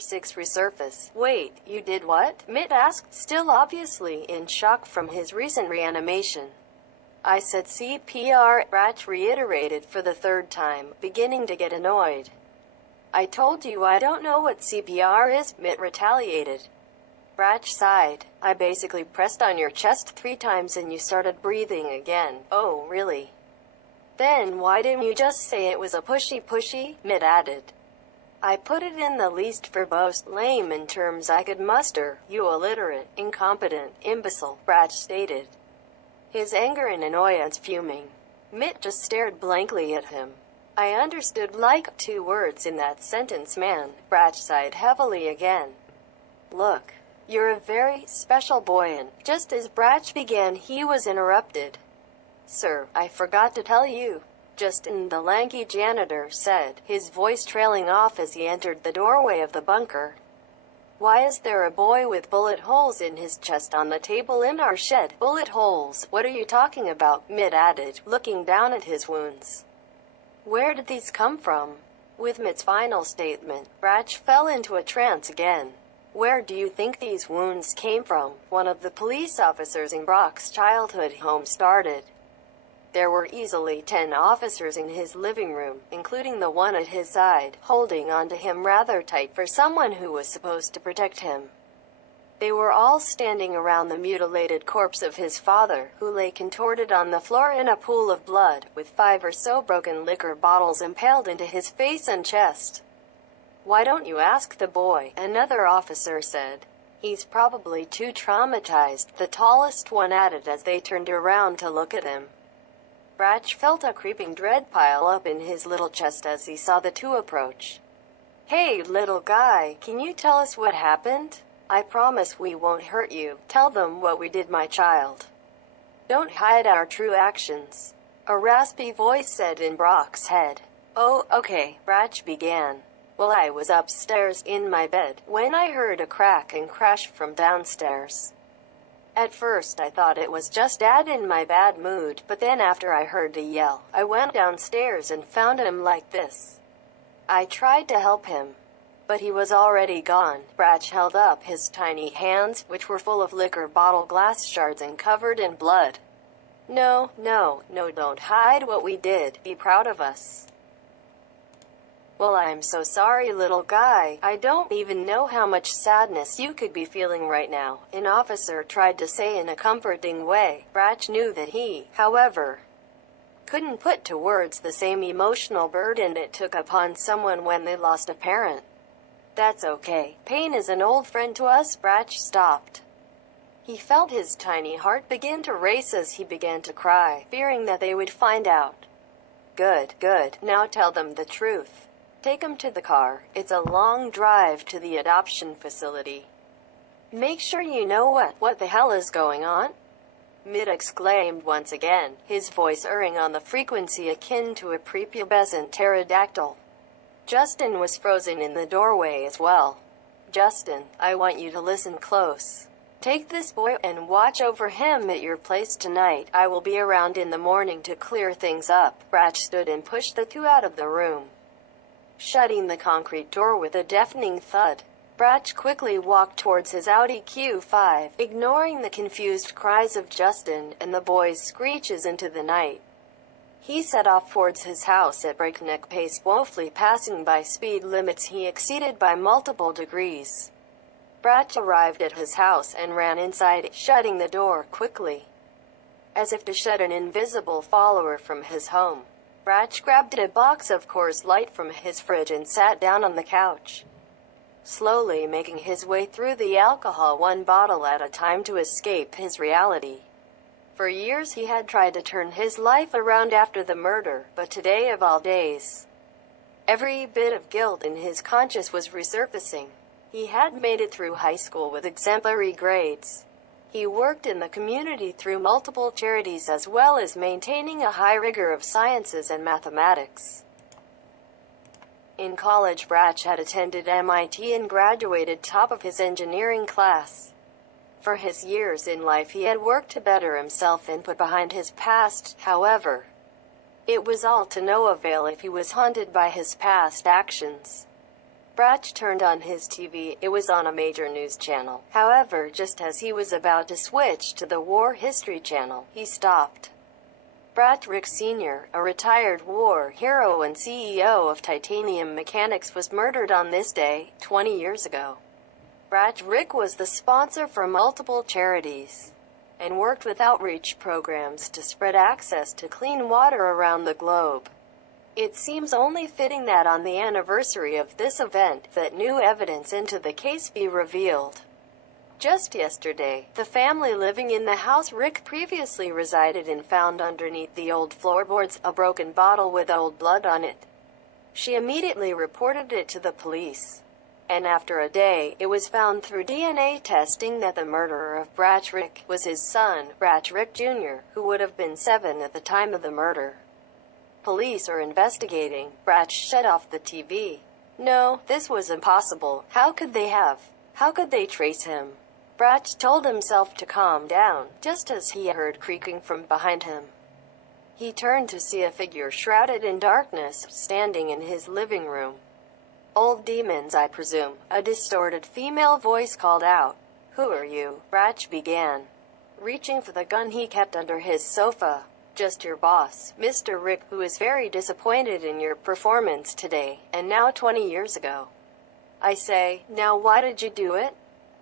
CPR-6 resurface. Wait, you did what? Mitt asked, still obviously in shock from his recent reanimation. I said CPR, Bratch reiterated for the third time, beginning to get annoyed. I told you I don't know what CPR is, Mitt retaliated. Bratch sighed. I basically pressed on your chest 3 times and you started breathing again. Oh, really? Then why didn't you just say it was a pushy, Mitt added. I put it in the least verbose, layman terms I could muster, you illiterate, incompetent, imbecile, Bratch stated. His anger and annoyance fuming. Mitt just stared blankly at him. I understood like 2 words in that sentence, man. Bratch sighed heavily again. Look, you're a very special boy, and just as Bratch began he was interrupted. Sir, I forgot to tell you. Justin, the lanky janitor, said, his voice trailing off as he entered the doorway of the bunker. Why is there a boy with bullet holes in his chest on the table in our shed? Bullet holes? What are you talking about? Mitt added, looking down at his wounds. Where did these come from? With Mitt's final statement, Bratch fell into a trance again. Where do you think these wounds came from? One of the police officers in Brock's childhood home started. There were easily 10 officers in his living room, including the one at his side, holding on to him rather tight for someone who was supposed to protect him. They were all standing around the mutilated corpse of his father, who lay contorted on the floor in a pool of blood, with 5 or so broken liquor bottles impaled into his face and chest. Why don't you ask the boy? Another officer said. He's probably too traumatized, the tallest one added as they turned around to look at him. Bratch felt a creeping dread pile up in his little chest as he saw the 2 approach. Hey, little guy, can you tell us what happened? I promise we won't hurt you. Tell them what we did, my child. Don't hide our true actions. A raspy voice said in Brock's head. Oh, okay, Bratch began. Well, I was upstairs, in my bed, when I heard a crack and crash from downstairs. At first I thought it was just Dad in my bad mood, but then after I heard the yell, I went downstairs and found him like this. I tried to help him, but he was already gone. Bratch held up his tiny hands, which were full of liquor bottle glass shards and covered in blood. No, don't hide what we did. Be proud of us. Well, I'm so sorry, little guy. I don't even know how much sadness you could be feeling right now, an officer tried to say in a comforting way. Bratch knew that he, however, couldn't put to words the same emotional burden it took upon someone when they lost a parent. That's okay. Pain is an old friend to us. Bratch stopped. He felt his tiny heart begin to race as he began to cry, fearing that they would find out. Good. Now tell them the truth. Take him to the car. It's a long drive to the adoption facility. Make sure you know what the hell is going on? Mitt exclaimed once again, his voice erring on the frequency akin to a prepubescent pterodactyl. Justin was frozen in the doorway as well. Justin, I want you to listen close. Take this boy and watch over him at your place tonight. I will be around in the morning to clear things up. Bratch stood and pushed the 2 out of the room, shutting the concrete door with a deafening thud. Bratch quickly walked towards his Audi Q5, ignoring the confused cries of Justin and the boy's screeches into the night. He set off towards his house at breakneck pace, woefully passing by speed limits he exceeded by multiple degrees. Bratch arrived at his house and ran inside, shutting the door quickly, as if to shut an invisible follower from his home. Bratch grabbed a box of Coors Light from his fridge and sat down on the couch, slowly making his way through the alcohol 1 bottle at a time to escape his reality. For years he had tried to turn his life around after the murder, but today of all days, every bit of guilt in his conscience was resurfacing. He had made it through high school with exemplary grades. He worked in the community through multiple charities as well as maintaining a high rigor of sciences and mathematics. In college, Bratch had attended MIT and graduated top of his engineering class. For his years in life he had worked to better himself and put behind his past, however. It was all to no avail if he was haunted by his past actions. Bratch turned on his TV. It was on a major news channel. However, just as he was about to switch to the War History Channel, he stopped. Bratch Rick Sr., a retired war hero and CEO of Titanium Mechanics, was murdered on this day, 20 years ago. Bratch Rick was the sponsor for multiple charities and worked with outreach programs to spread access to clean water around the globe. It seems only fitting that on the anniversary of this event, that new evidence into the case be revealed. Just yesterday, the family living in the house Rick previously resided in found underneath the old floorboards a broken bottle with old blood on it. She immediately reported it to the police. And after a day, it was found through DNA testing that the murderer of Bratch Rick was his son, Bratch Rick Jr., who would have been 7 at the time of the murder. Police are investigating. Bratch shut off the TV. No, this was impossible. How could they trace him? Bratch told himself to calm down, just as he heard creaking from behind him. He turned to see a figure shrouded in darkness, standing in his living room. "Old demons, I presume," a distorted female voice called out. "Who are you?" Bratch began, reaching for the gun he kept under his sofa. "Just your boss, Mr. Rick, who is very disappointed in your performance today, and now 20 years ago." "I say, now why did you do it?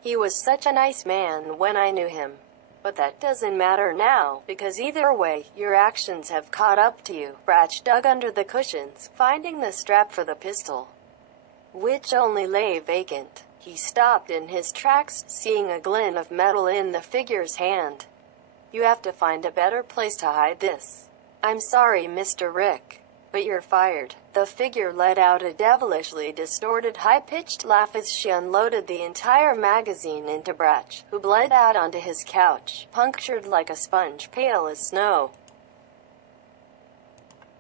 He was such a nice man when I knew him. But that doesn't matter now, because either way, your actions have caught up to you." Bratch dug under the cushions, finding the strap for the pistol, which only lay vacant. He stopped in his tracks, seeing a glint of metal in the figure's hand. "You have to find a better place to hide this." "I'm sorry, Mr. Rick, but you're fired." The figure let out a devilishly distorted, high-pitched laugh as she unloaded the entire magazine into Bratch, who bled out onto his couch, punctured like a sponge, pale as snow.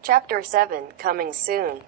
Chapter 7, coming soon.